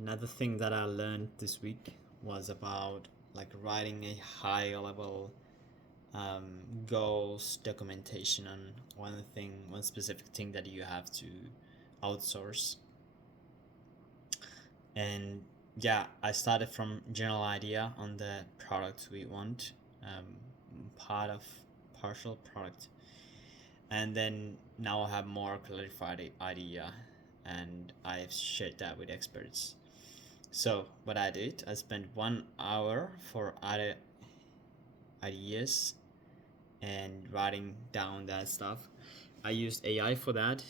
Another thing that I learned this week was about like writing a high level goals documentation on one specific thing that you have to outsource. And yeah, I started from general idea on the product we want, um, part of partial product, and then now I have more clarified idea, and I've shared that with experts. So what I did, I spent 1 hour for other ideas and writing down that stuff. I used AI for that,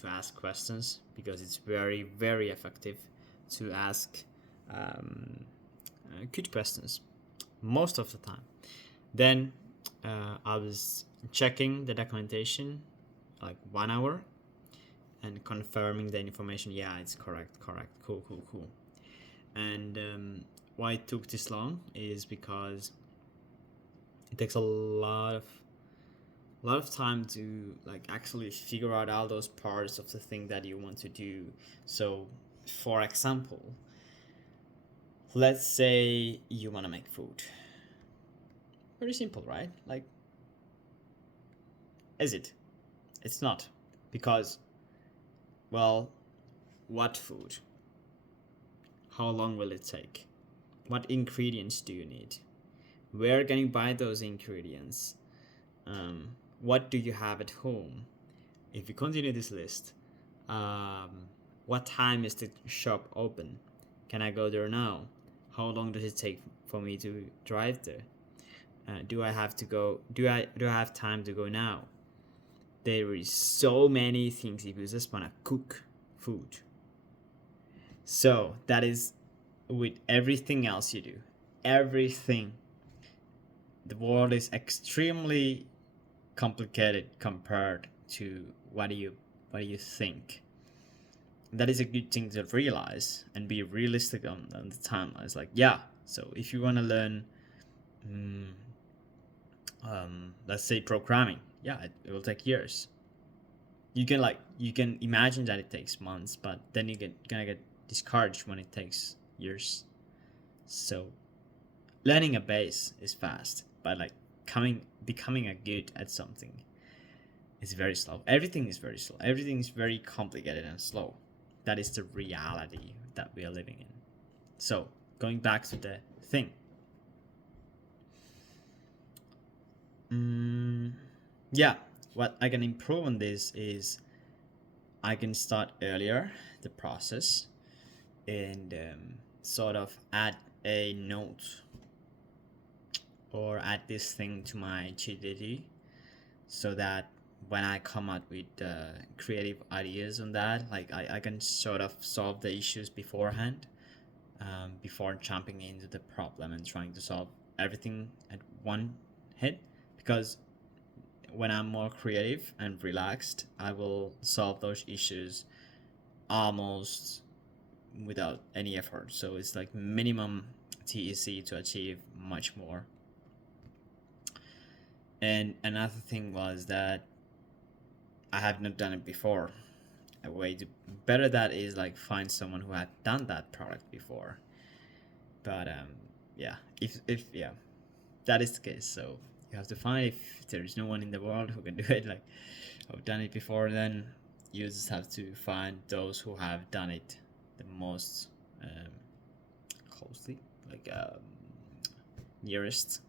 to ask questions because it's very effective to ask um, good questions most of the time. Then I was checking the documentation like 1 hour and confirming the information. Yeah, it's correct, cool. And why it took this long is because it takes a lot of time to like actually figure out all those parts of the thing that you want to do. So for example, let's say you want to make food. Very simple, right? Like, is it? It's not. Because, well, what food? How long will it take? What ingredients do you need? Where can you buy those ingredients? What do you have at home? If you continue this list, um, what time is the shop open? Can I go there now? How long does it take for me to drive there? Do I have to go? Do I have time to go now? There is so many things if you just wanna cook food. So that is with everything else you do. Everything. The world is extremely complicated compared to what you think. That is a good thing to realize and be realistic on the timeline. It's like, yeah, so if you want to learn, mm, let's say programming, yeah, it will take years. You can imagine that it takes months, but then gonna get discouraged when it takes years. So learning a base is fast, but like coming becoming a good at something is very slow. Everything is very slow. Everything is very complicated and slow. That is the reality that we are living in. So going back to the thing. Mm, yeah, what I can improve on this is I can start earlier the process and sort of add a note or add this thing to my GTD so that when I come out with creative ideas on that, like I can sort of solve the issues beforehand, before jumping into the problem and trying to solve everything at one hit. Because when I'm more creative and relaxed, I will solve those issues almost without any effort. So it's like minimum TEC to achieve much more. And another thing was that I have not done it before. A way to better that is like find someone who had done that product before. But yeah, if yeah, that is the case. So you have to find, if there is no one in the world who can do it, like who've done it before, then you just have to find those who have done it the most closely, like nearest